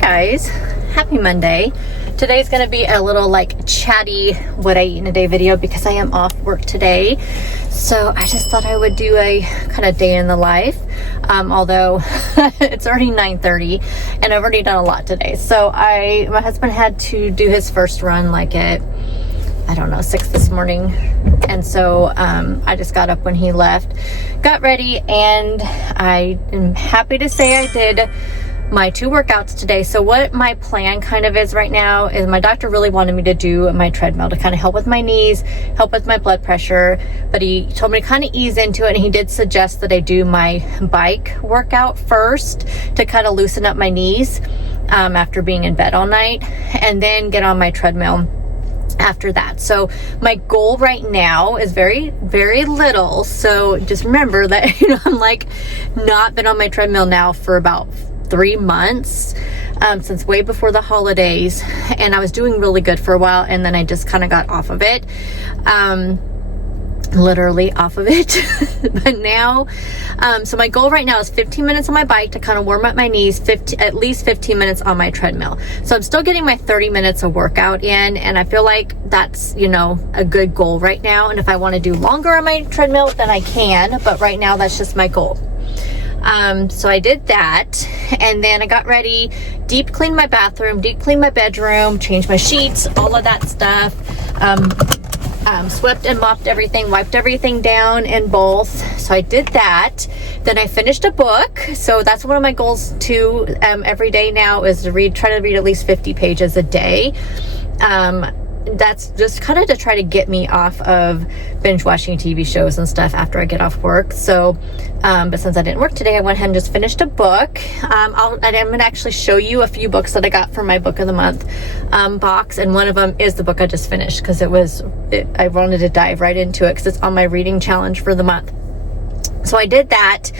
Guys, happy Monday. Today's gonna be a little like chatty what I eat in a day video because I am off work today. So I just thought I would do a kind of day in the life. Although it's already 9:30 and I've already done a lot today. So my husband had to do his first run like at, I don't know, 6 this morning. And so I just got up when he left, got ready, and I am happy to say I did my 2 workouts today. So what my plan kind of is right now is my doctor really wanted me to do my treadmill to kind of help with my knees, help with my blood pressure, but he told me to kind of ease into it, and he did suggest that I do my bike workout first to kind of loosen up my knees after being in bed all night, and then get on my treadmill after that. So my goal right now is very, very little. So just remember that, I'm like not been on my treadmill now for about 3 months, since way before the holidays, and I was doing really good for a while, and then I just kind of got off of it, literally off of it. But now, so my goal right now is 15 minutes on my bike to kind of warm up my knees, at least 15 minutes on my treadmill. So I'm still getting my 30 minutes of workout in, and I feel like that's, a good goal right now. And if I want to do longer on my treadmill, then I can, but right now that's just my goal. So I did that, and then I got ready, deep cleaned my bathroom, deep cleaned my bedroom, changed my sheets, all of that stuff, swept and mopped everything, wiped everything down in both. So I did that. Then I finished a book. So that's one of my goals too, every day now, is to try to read at least 50 pages a day. That's just kind of to try to get me off of binge watching TV shows and stuff after I get off work. So, but since I didn't work today, I went ahead and just finished a book. I'm going to actually show you a few books that I got from my book of the month box, and one of them is the book I just finished because I wanted to dive right into it because it's on my reading challenge for the month. So I did that,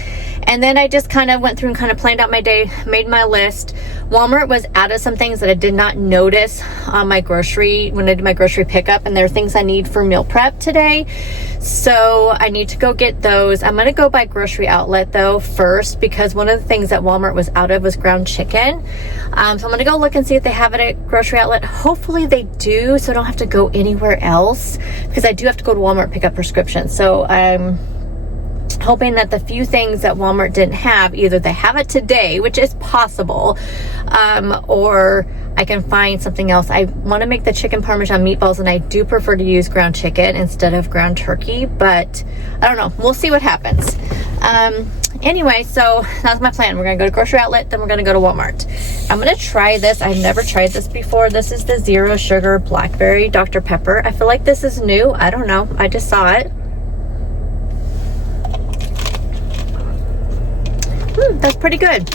and then I just kind of went through and kind of planned out my day, made my list. Walmart was out of some things that I did not notice on my when I did my grocery pickup, and there are things I need for meal prep today. So I need to go get those. I'm going to go by Grocery Outlet though first, because one of the things that Walmart was out of was ground chicken. So I'm going to go look and see if they have it at Grocery Outlet. Hopefully they do, so I don't have to go anywhere else, because I do have to go to Walmart and pick up prescriptions. So I'm hoping that the few things that Walmart didn't have, either they have it today, which is possible, or I can find something else. I want to make the chicken parmesan meatballs, and I do prefer to use ground chicken instead of ground turkey, but I don't know. We'll see what happens. Anyway, so that's my plan. We're going to go to Grocery Outlet, then we're going to go to Walmart. I'm going to try this. I've never tried this before. This is the Zero Sugar Blackberry Dr. Pepper. I feel like this is new. I don't know. I just saw it. That's pretty good.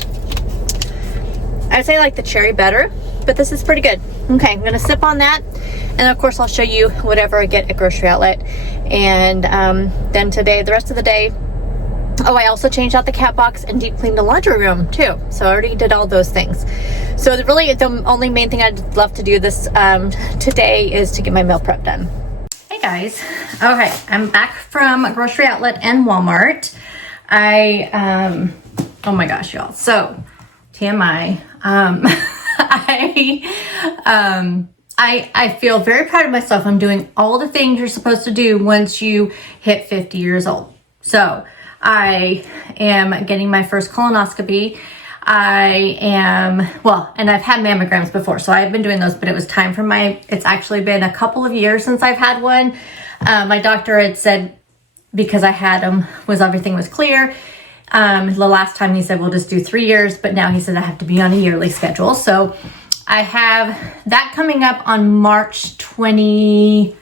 I'd say I like the cherry better, but this is pretty good. Okay, I'm gonna sip on that, and of course I'll show you whatever I get at Grocery Outlet. And then today, the rest of the day, I also changed out the cat box and deep cleaned the laundry room too. So I already did all those things. So the only main thing I'd love to do this today is to get my meal prep done. Hey guys, okay, I'm back from Grocery Outlet and Walmart. Oh my gosh, y'all. So, TMI, I feel very proud of myself. I'm doing all the things you're supposed to do once you hit 50 years old. So, I am getting my first colonoscopy. And I've had mammograms before, so I've been doing those, but it was time for it's actually been a couple of years since I've had one. My doctor had said, because I had them, everything was clear. The last time he said, we'll just do 3 years, but now he said I have to be on a yearly schedule. So I have that coming up on March 24,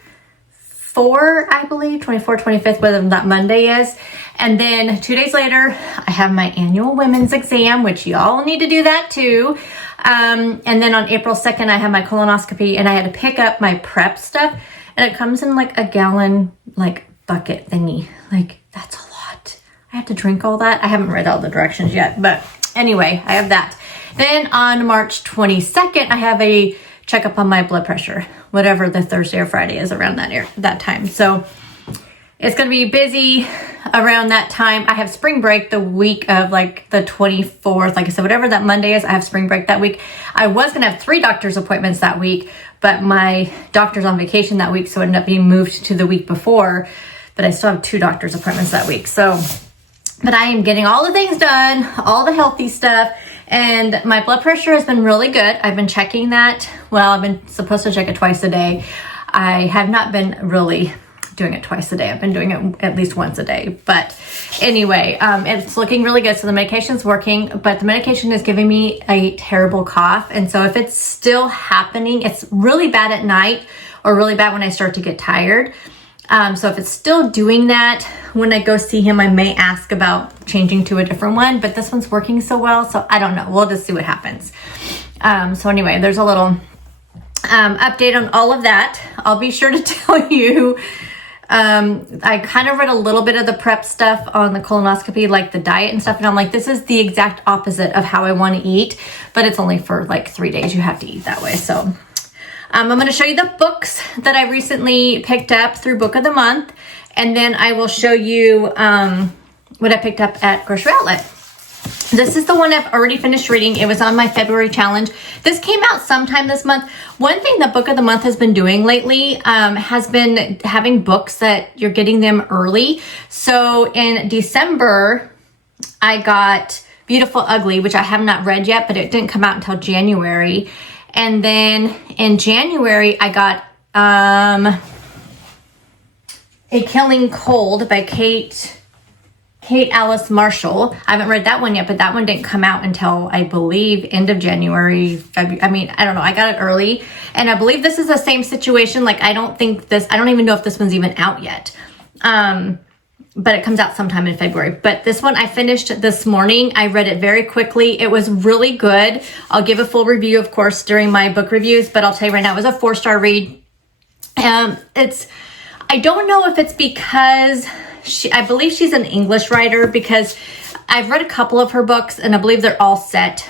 I believe, 25th, whatever that Monday is. And then 2 days later, I have my annual women's exam, which y'all need to do that too. And then on April 2nd, I have my colonoscopy, and I had to pick up my prep stuff, and it comes in like a gallon, bucket thingy. That's a lot. I have to drink all that. I haven't read all the directions yet, but anyway, I have that. Then on March 22nd, I have a checkup on my blood pressure, whatever the Thursday or Friday is around that time. So it's going to be busy around that time. I have spring break the week of like the 24th. Like I said, whatever that Monday is, I have spring break that week. I was going to have 3 doctor's appointments that week, but my doctor's on vacation that week, so it ended up being moved to the week before. But I still have 2 doctor's appointments that week. So, but I am getting all the things done, all the healthy stuff, and my blood pressure has been really good. I've been checking that. Well, I've been supposed to check it twice a day. I have not been really doing it twice a day. I've been doing it at least once a day. But anyway, it's looking really good. So the medication's working, but the medication is giving me a terrible cough. And so if it's still happening, it's really bad at night or really bad when I start to get tired. So if it's still doing that, when I go see him, I may ask about changing to a different one, but this one's working so well. So I don't know. We'll just see what happens. So anyway, there's a little update on all of that. I'll be sure to tell you. I kind of read a little bit of the prep stuff on the colonoscopy, like the diet and stuff. And I'm like, this is the exact opposite of how I want to eat, but it's only for like 3 days. You have to eat that way. So, I'm going to show you the books that I recently picked up through Book of the Month. And then I will show you, what I picked up at Grocery Outlet. This is the one I've already finished reading. It was on my February challenge. This came out sometime this month. One thing the Book of the Month has been doing lately has been having books that you're getting them early. So in December, I got Beautiful Ugly, which I have not read yet, but it didn't come out until January. And then in January, I got A Killing Cold by Kate Alice Marshall. I haven't read that one yet, but that one didn't come out until, I believe, end of January, February. I mean, I don't know. I got it early. And I believe this is the same situation. Like, I don't even know if this one's even out yet. But it comes out sometime in February. But this one I finished this morning. I read it very quickly. It was really good. I'll give a full review, of course, during my book reviews, but I'll tell you right now, it was a 4-star read. I don't know if it's because I believe she's an English writer, because I've read a couple of her books and I believe they're all set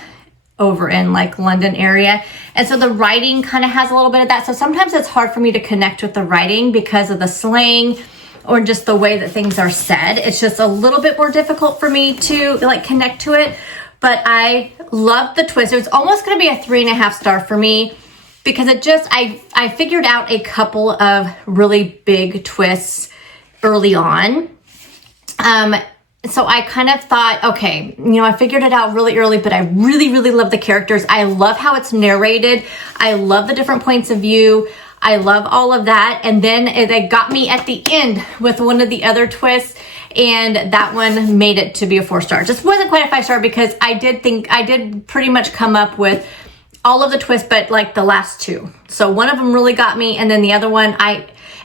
over in like London area. And so the writing kind of has a little bit of that. So sometimes it's hard for me to connect with the writing because of the slang or just the way that things are said. It's just a little bit more difficult for me to like connect to it. But I love the twist. It was almost going to be a 3.5 star for me because it just, I figured out a couple of really big twists early on. So I kind of thought, okay, I figured it out really early, but I really, really love the characters. I love how it's narrated. I love the different points of view. I love all of that. And then they got me at the end with one of the other twists, and that one made it to be a 4-star. Just wasn't quite a 5-star because I did pretty much come up with all of the twists, but like the last 2. So one of them really got me, and then the other one,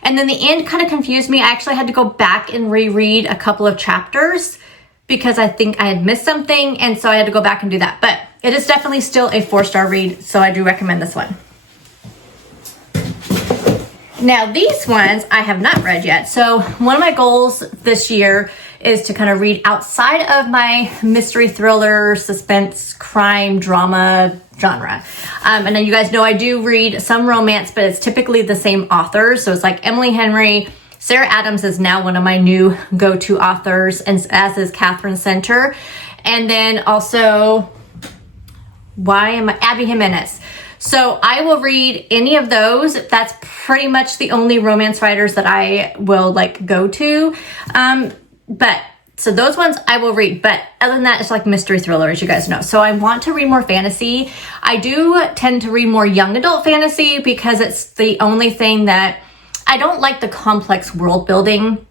and then the end kind of confused me. I actually had to go back and reread a couple of chapters because I think I had missed something, and so I had to go back and do that. But it is definitely still a 4-star read, so I do recommend this one. Now, these ones I have not read yet. So one of my goals this year is to kind of read outside of my mystery, thriller, suspense, crime, drama genre. And then you guys know I do read some romance, but it's typically the same authors. So it's like Emily Henry. Sarah Adams is now one of my new go-to authors, and as is Catherine Center. And then also, Abby Jimenez. So I will read any of those. That's pretty much the only romance writers that I will like go to. So those ones I will read, but other than that, it's like mystery thriller, as you guys know. So I want to read more fantasy. I do tend to read more young adult fantasy because it's the only thing that I don't like the complex world building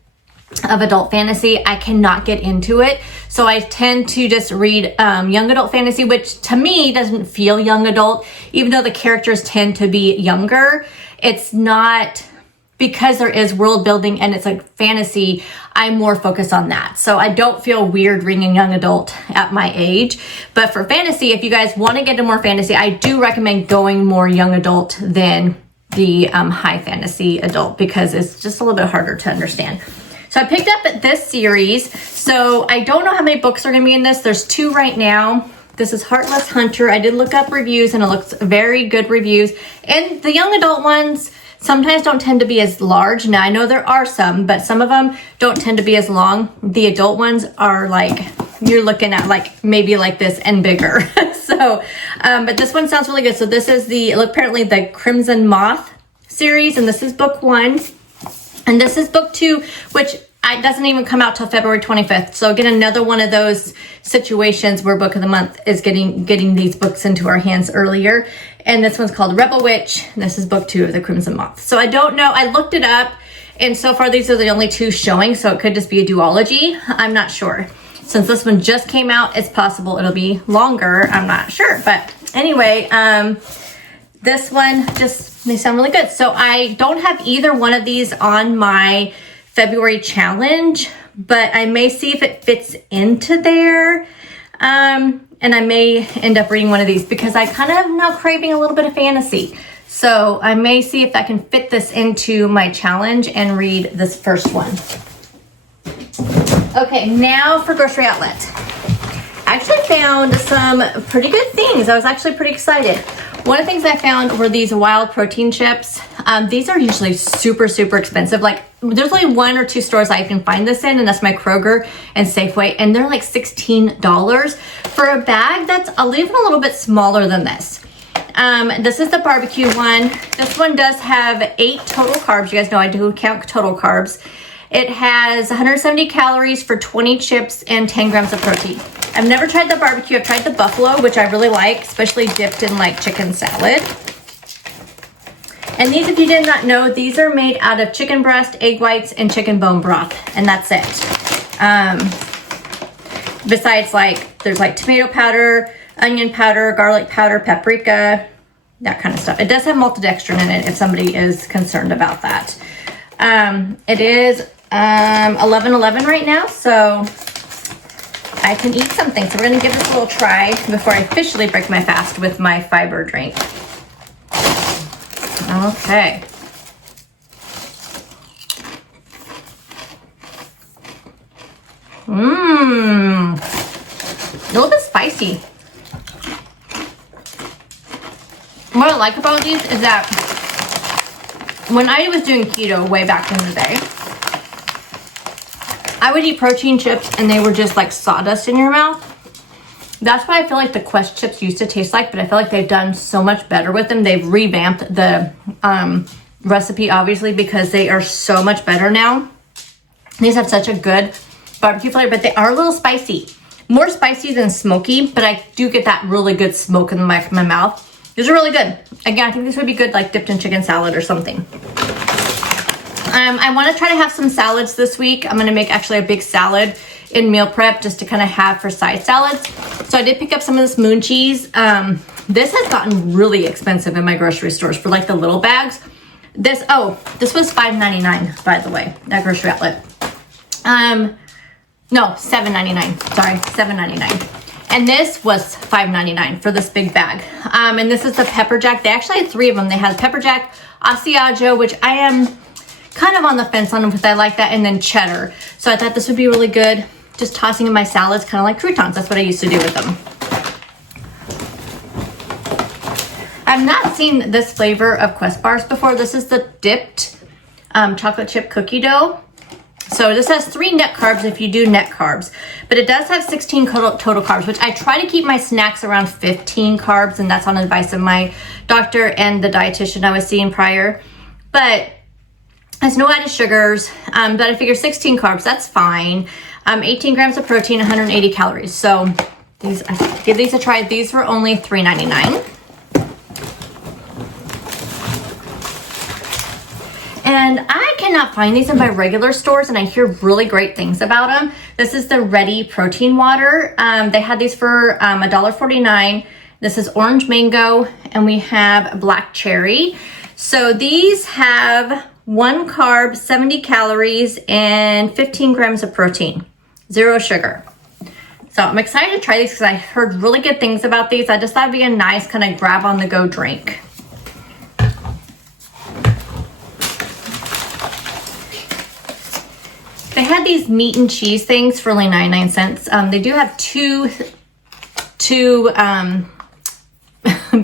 of adult fantasy. I cannot get into it. So I tend to just read young adult fantasy, which to me doesn't feel young adult, even though the characters tend to be younger. It's not, because there is world building and it's like fantasy, I'm more focused on that. So I don't feel weird reading young adult at my age. But for fantasy, if you guys want to get into more fantasy, I do recommend going more young adult than the high fantasy adult, because it's just a little bit harder to understand. So I picked up this series. So I don't know how many books are going to be in this. There's 2 right now. This is Heartless Hunter. I did look up reviews and it looks very good reviews. And the young adult ones, sometimes don't tend to be as large. Now I know there are some, but some of them don't tend to be as long. The adult ones are like, you're looking at like maybe like this and bigger. So, but this one sounds really good. So this is apparently the Crimson Moth series, and this is book 1. And this is book 2, which it doesn't even come out till February 25th. So again, another one of those situations where book of the month is getting these books into our hands earlier. And this one's called Rebel Witch. And this is book 2 of the Crimson Moth. So I don't know. I looked it up, and so far these are the only 2 showing. So it could just be a duology. I'm not sure. Since this one just came out, it's possible it'll be longer. I'm not sure. But anyway, this one they sound really good. So I don't have either one of these on my February challenge, but I may see if it fits into there. And I may end up reading one of these because I kind of am now craving a little bit of fantasy. So I may see if I can fit this into my challenge and read this first one. Okay, now for Grocery Outlet. I actually found some pretty good things. I was actually pretty excited. One of the things I found were these wild protein chips. These are usually super, super expensive. Like, there's only 1 or 2 stores I can find this in, and that's my Kroger and Safeway, and they're like $16 for a bag that's even a little bit smaller than this. This is the barbecue one. This one does have 8 total carbs. You guys know I do count total carbs. It has 170 calories for 20 chips and 10 grams of protein. I've never tried the barbecue. I've tried the buffalo, which I really like, especially dipped in like chicken salad. And these, if you did not know, these are made out of chicken breast, egg whites, and chicken bone broth, and that's it. Besides, like, there's like tomato powder, onion powder, garlic powder, paprika, that kind of stuff. It does have maltodextrin in it if somebody is concerned about that. It is 11:11 right now, so I can eat something. So we're gonna give this a little try before I officially break my fast with my fiber drink. Okay. A little bit spicy. What I like about these is that when I was doing keto way back in the day, I would eat protein chips and they were just like sawdust in your mouth. That's what I feel like the Quest chips used to taste like, but I feel like they've done so much better with them. They've revamped the recipe, obviously, because they are so much better now. These have such a good barbecue flavor, but they are a little spicy. More spicy than smoky, but I do get that really good smoke in my mouth. These are really good. Again, I think this would be good like dipped in chicken salad or something. I want to try to have some salads this week. I'm going to make actually a big salad in meal prep just to kind of have for side salads. So I did pick up some of this moon cheese. This has gotten really expensive in my grocery stores for like the little bags. This was $5.99 by the way, at Grocery Outlet. No, $7.99. Sorry, $7.99. And this was $5.99 for this big bag. And this is the pepper jack. They actually had 3 of them. They had pepper jack, Asiago, which I am kind of on the fence on them because I like that, and then cheddar. So I thought this would be really good. Just tossing in my salads, kind of like croutons. That's what I used to do with them. I've not seen this flavor of Quest bars before. This is the dipped chocolate chip cookie dough. So this has 3 net carbs if you do net carbs, but it does have 16 total carbs, which I try to keep my snacks around 15 carbs, and that's on advice of my doctor and the dietitian I was seeing prior. But it's no added sugars, but I figure 16 carbs, that's fine. 18 grams of protein, 180 calories. So give these a try. These were only $3.99. And I cannot find these in my regular stores, and I hear really great things about them. This is the Ready Protein Water. They had these for $1.49. This is orange mango, and we have black cherry. So these have 1 carb, 70 calories, and 15 grams of protein. 0 sugar. So I'm excited to try these because I heard really good things about these. I just thought it'd be a nice kind of grab on the go drink. They had these meat and cheese things for only 99 cents. They do have two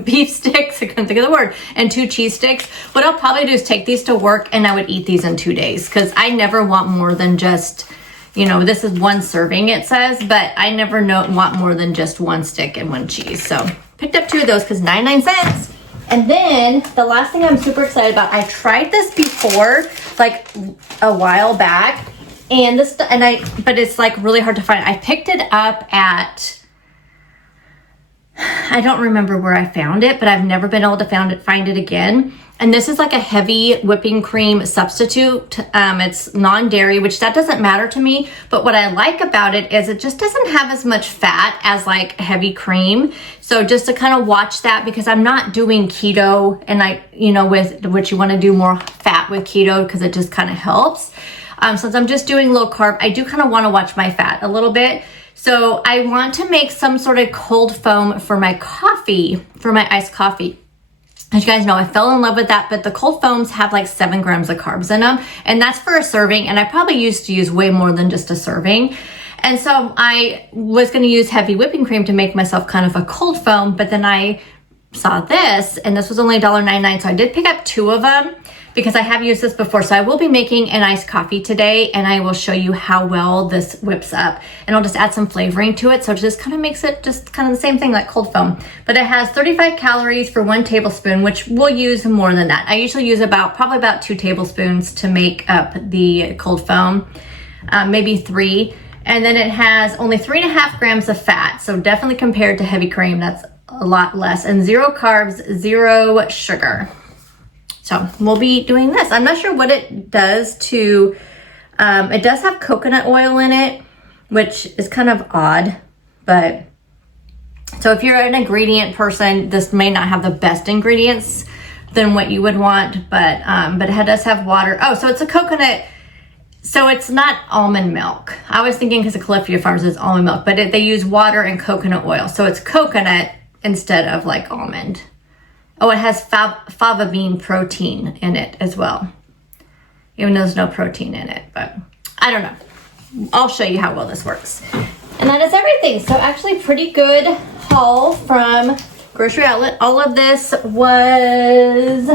beef sticks, I couldn't think of the word, and 2 cheese sticks. What I'll probably do is take these to work and I would eat these in 2 days because I never want more than just, you know, this is 1 serving it says, but I never want more than just 1 stick and 1 cheese. So picked up 2 of those because 99 cents. And then the last thing I'm super excited about, I tried this before, like a while back, and but it's like really hard to find. I picked it up at, I don't remember where I found it, but I've never been able to find it again. And this is like a heavy whipping cream substitute. It's non-dairy, which that doesn't matter to me. But what I like about it is it just doesn't have as much fat as like heavy cream. So just to kind of watch that, because I'm not doing keto, and with what you want to do more fat with keto because it just kind of helps. Since I'm just doing low carb, I do kind of want to watch my fat a little bit. So I want to make some sort of cold foam for my coffee, for my iced coffee. As you guys know, I fell in love with that, but the cold foams have like 7 grams of carbs in them, and that's for a serving, and I probably used to use way more than just a serving. And so I was going to use heavy whipping cream to make myself kind of a cold foam, but then I saw this, and this was only $1.99, so I did pick up 2 of them because I have used this before. So I will be making an iced coffee today, and I will show you how well this whips up, and I'll just add some flavoring to it. So it just kind of makes it just kind of the same thing like cold foam, but it has 35 calories for 1 tablespoon, which we'll use more than that. I usually use probably about 2 tablespoons to make up the cold foam, maybe 3. And then it has only 3.5 grams of fat. So definitely compared to heavy cream, that's a lot less, and 0 carbs, 0 sugar. So we'll be doing this. I'm not sure what it does to, it does have coconut oil in it, which is kind of odd, but so if you're an ingredient person, this may not have the best ingredients than what you would want, but it does have water. Oh, so it's a coconut, so it's not almond milk. I was thinking because the Califia Farms is almond milk, but they use water and coconut oil. So it's coconut instead of like almond. Oh, it has fava bean protein in it as well, even though there's no protein in it, but I don't know. I'll show you how well this works. And that is everything. So actually pretty good haul from Grocery Outlet. All of this was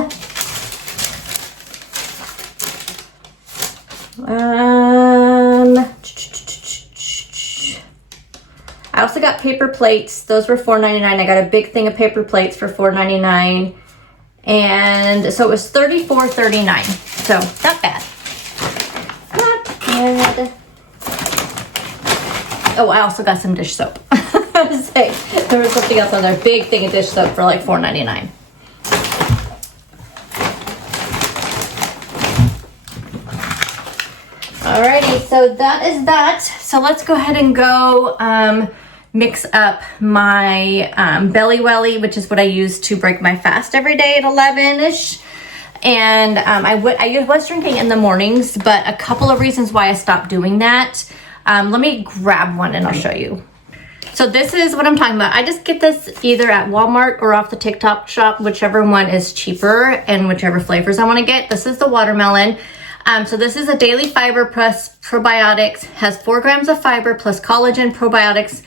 I also got paper plates. Those were $4.99. I got a big thing of paper plates for $4.99. And so it was $34.39. So not bad. Not bad. Oh, I also got some dish soap. Say, there was something else on there. Big thing of dish soap for like $4.99. Alrighty, so that is that. So let's go ahead and go mix up my Belly Welly, which is what I use to break my fast every day at 11-ish. And I was drinking in the mornings, but a couple of reasons why I stopped doing that. Let me grab one and I'll show you. So this is what I'm talking about. I just get this either at Walmart or off the TikTok shop, whichever one is cheaper and whichever flavors I want to get. This is the watermelon. So this is a daily fiber plus probiotics, has 4 grams of fiber plus collagen, probiotics,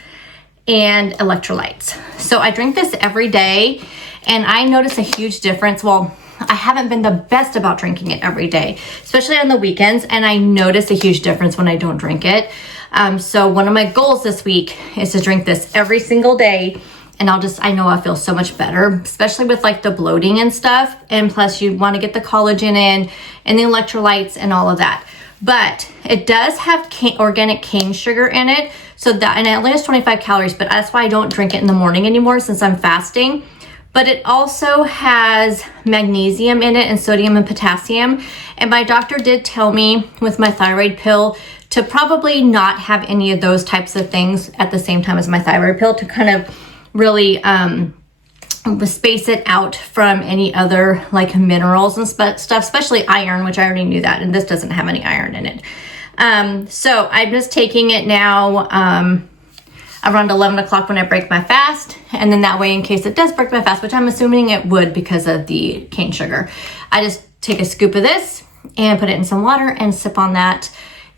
and electrolytes. So I drink this every day and I notice a huge difference. Well, I haven't been the best about drinking it every day, especially on the weekends, and I notice a huge difference when I don't drink it. So one of my goals this week is to drink this every single day, and I know I'll feel so much better, especially with like the bloating and stuff. And plus you want to get the collagen in and the electrolytes and all of that. But it does have organic cane sugar in it. So that, and it only has 25 calories, but that's why I don't drink it in the morning anymore since I'm fasting. But it also has magnesium in it and sodium and potassium. And my doctor did tell me with my thyroid pill to probably not have any of those types of things at the same time as my thyroid pill, to kind of really space it out from any other like minerals and stuff, especially iron, which I already knew that, and this doesn't have any iron in it. So I'm just taking it now around 11 o'clock when I break my fast, and then that way in case it does break my fast, which I'm assuming it would because of the cane sugar, I just take a scoop of this and put it in some water and sip on that,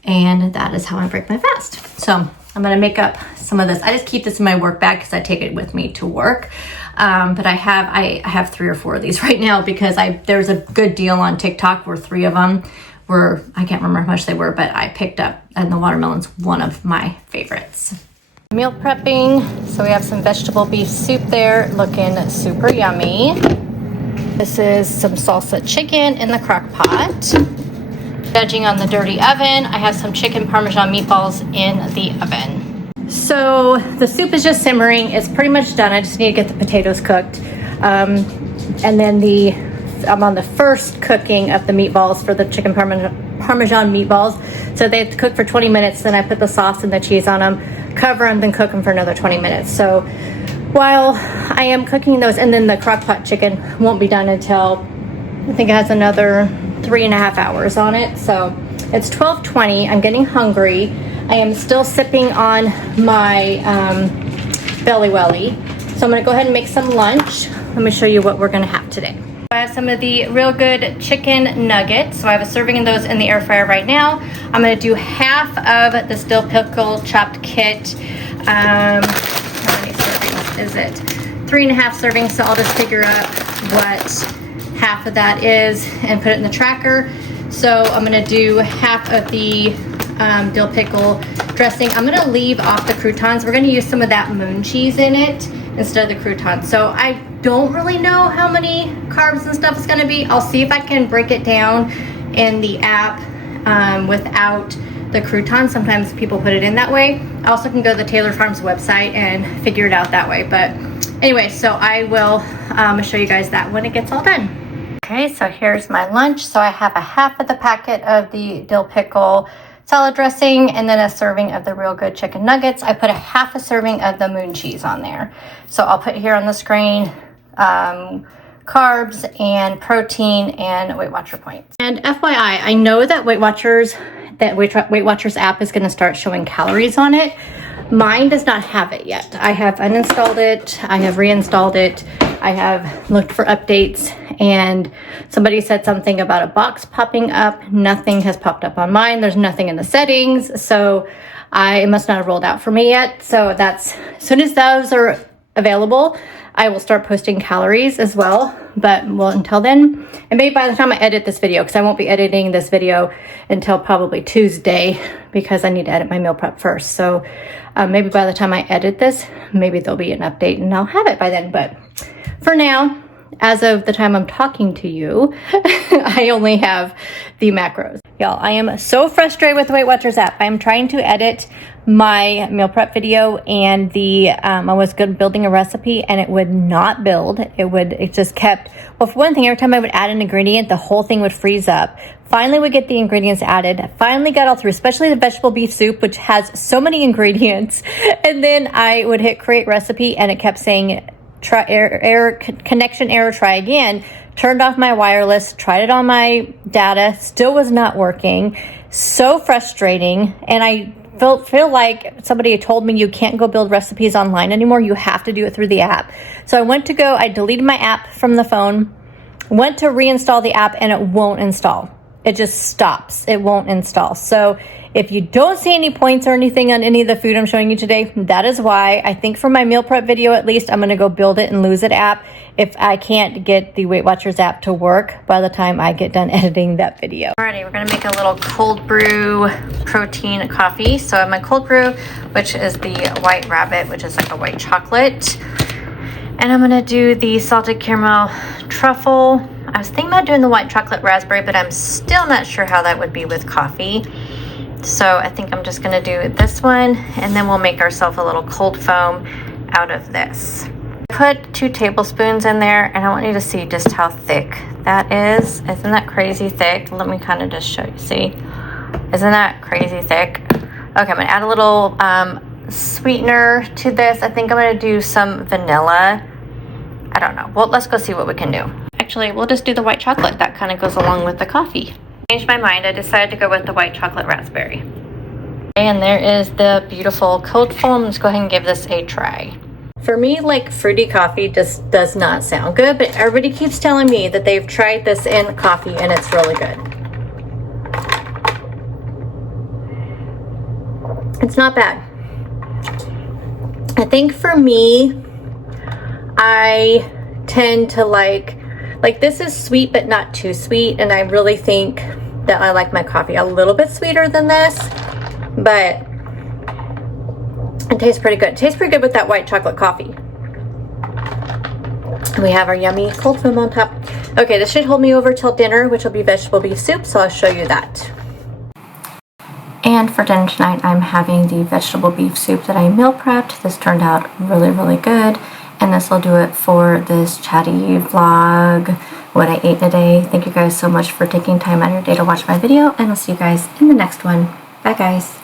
and that is how I break my fast. So I'm gonna make up some of this. I just keep this in my work bag because I take it with me to work. But I have 3 or 4 of these right now because there's a good deal on TikTok where 3 of them were, I can't remember how much they were, but I picked up, and the watermelon's one of my favorites. Meal prepping. So we have some vegetable beef soup there, looking super yummy. This is some salsa chicken in the crock pot. Vegging on the dirty oven. I have some chicken Parmesan meatballs in the oven. So the soup is just simmering. It's pretty much done. I just need to get the potatoes cooked. And then I'm on the first cooking of the meatballs for the chicken Parmesan meatballs. So they have to cook for 20 minutes. Then I put the sauce and the cheese on them, cover them, then cook them for another 20 minutes. So while I am cooking those, and then the crock pot chicken won't be done until, I think it has another 3.5 hours on it. So it's 12:20. I'm getting hungry. I am still sipping on my Belly Welly. So I'm gonna go ahead and make some lunch. Let me show you what we're gonna have today. I have some of the Real Good chicken nuggets. So I have a serving of those in the air fryer right now. I'm gonna do half of this dill pickle chopped kit. How many servings is it? 3.5 servings, so I'll just figure out what half of that is and put it in the tracker. So I'm gonna do half of the dill pickle dressing. I'm gonna leave off the croutons. We're gonna use some of that moon cheese in it instead of the croutons. So I don't really know how many carbs and stuff it's gonna be. I'll see if I can break it down in the app without the croutons. Sometimes people put it in that way. I also can go to the Taylor Farms website and figure it out that way. But anyway, so I will show you guys that when it gets all done. Okay, so here's my lunch. So I have a half of the packet of the dill pickle salad dressing and then a serving of the Real Good chicken nuggets. I put a half a serving of the moon cheese on there. So I'll put here on the screen carbs and protein and Weight Watcher points. And FYI, I know that Weight Watchers app is going to start showing calories on it. Mine does not have it yet. I have uninstalled it. I have reinstalled it. I have looked for updates, and somebody said something about a box popping up. Nothing has popped up on mine. There's nothing in the settings, so it must not have rolled out for me yet. So that's, as soon as those are available, I will start posting calories as well. But well, until then, and maybe by the time I edit this video, because I won't be editing this video until probably Tuesday because I need to edit my meal prep first. So maybe by the time I edit this, maybe there'll be an update and I'll have it by then. But for now, as of the time I'm talking to you, I only have the macros. Y'all, I am so frustrated with the Weight Watchers app. I'm trying to edit my meal prep video, and I was good building a recipe and it would not build. It just kept, well, for one thing, every time I would add an ingredient, the whole thing would freeze up. Finally would get the ingredients added. Finally got all through, especially the vegetable beef soup, which has so many ingredients. And then I would hit create recipe and it kept saying, connection error, try again. Turned off my wireless, tried it on my data, still was not working. So frustrating. And I feel like somebody had told me you can't go build recipes online anymore. You have to do it through the app. So I deleted my app from the phone, went to reinstall the app, and it won't install. It just stops. It won't install. So if you don't see any points or anything on any of the food I'm showing you today, that is why. I think for my meal prep video, at least, I'm going to go build it and lose it app if I can't get the Weight Watchers app to work by the time I get done editing that video. Alrighty, we're going to make a little cold brew protein coffee. So I have my cold brew, which is the White Rabbit, which is like a white chocolate. And I'm going to do the salted caramel truffle. I was thinking about doing the white chocolate raspberry, but I'm still not sure how that would be with coffee. So I think I'm just gonna do this one, and then we'll make ourselves a little cold foam out of this. Put 2 tablespoons in there, and I want you to see just how thick that is. Isn't that crazy thick? Let me kind of just show you, see? Isn't that crazy thick? Okay, I'm gonna add a little sweetener to this. I think I'm gonna do some vanilla. I don't know. Well, let's go see what we can do. Actually, we'll just do the white chocolate. That kind of goes along with the coffee. Changed my mind. I decided to go with the white chocolate raspberry. And there is the beautiful cold foam. Let's go ahead and give this a try. For me, like, fruity coffee just does not sound good, but everybody keeps telling me that they've tried this in coffee and it's really good. It's not bad. I think for me, I tend to like this is sweet but not too sweet, and I really think that I like my coffee a little bit sweeter than this, but it tastes pretty good. It tastes pretty good with that white chocolate coffee. We have our yummy cold foam on top. Okay, this should hold me over till dinner, which will be vegetable beef soup, so I'll show you that. And for dinner tonight, I'm having the vegetable beef soup that I meal prepped. This turned out really, really good. And this will do it for this chatty vlog, what I ate today. Thank you guys so much for taking time out of your day to watch my video, and I'll see you guys in the next one. Bye guys.